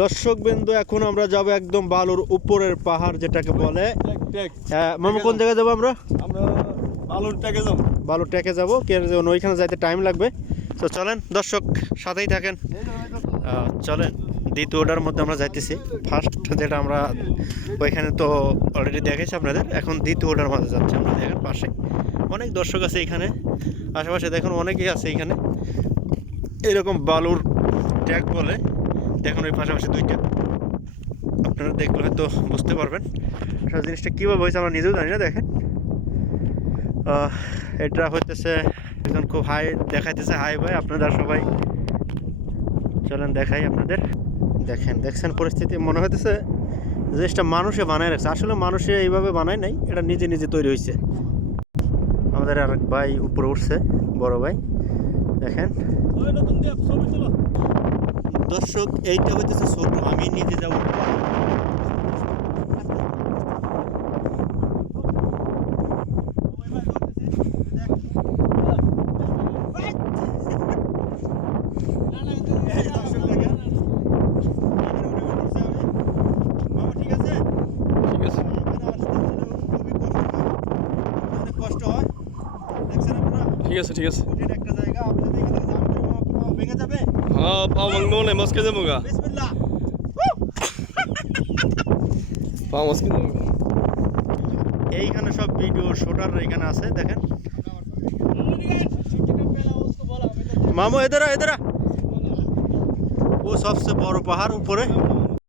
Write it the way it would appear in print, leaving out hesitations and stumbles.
দর্শক বিন্দু, এখন আমরা যাব একদম বালুর উপরের পাহাড় যেটাকে বলে। মামা কোন জায়গায় যাবো আমরা? বালুর ট্যাকে যাবো, ওইখানে যাইতে টাইম লাগবে। তো চলেন দর্শক, সাথেই থাকেন। চলেন, দ্বিতীয় ওটার মধ্যে আমরা যাইতেছি। ফার্স্ট যেটা আমরা ওইখানে তো অলরেডি দেখেছি আপনাদের, এখন দ্বিতীয় ওটার মধ্যে যাচ্ছে। আমরা দেখেন পাশে অনেক দর্শক আছে, এখানে আশেপাশে দেখুন অনেকেই আছে এখানে। এরকম বালুর ট্যাগ বলে, দেখুন ওই পাশাপাশি দুইটা, আপনারা দেখলে হয়তো বুঝতে পারবেন জিনিসটা কীভাবে হয়েছে, আমরা নিজেও জানি না। দেখেন এটা হইতেছে এখন খুব হাই দেখাইতেছে, হাইওয়ে। আপনারা সবাই চলেন দেখাই আপনাদের। দেখছেন পরিস্থিতি, মনে হইতেছে জিনিসটা মানুষে বানায় রাখছে। আসলে মানুষে এইভাবে বানায় নাই, এটা নিজে নিজে তৈরি হয়েছে। আমাদের আরেক ভাই উপরে উঠছে, বড় ভাই। দেখেন দর্শক, এইটা হইতেছে ছোট, আমি নিজে যাবো। কষ্ট হয়, দেখছেন আপনারা? ঠিক আছে ঠিক আছে। কঠিন একটা জায়গা, আপনি যদি এখানে জাম করে মামা ভেঙে যাবে। হ্যাঁ, পাও ভাঙবো না, মস্কে যাবো গা। বিসমিল্লাহ। পাও মস্কে যাবো গা। এইখানে সব ভিডিও শুটার এখানে আছে, দেখেন। মামু এদারা এদারা, ও সবচেয়ে বড় পাহাড় উপরে।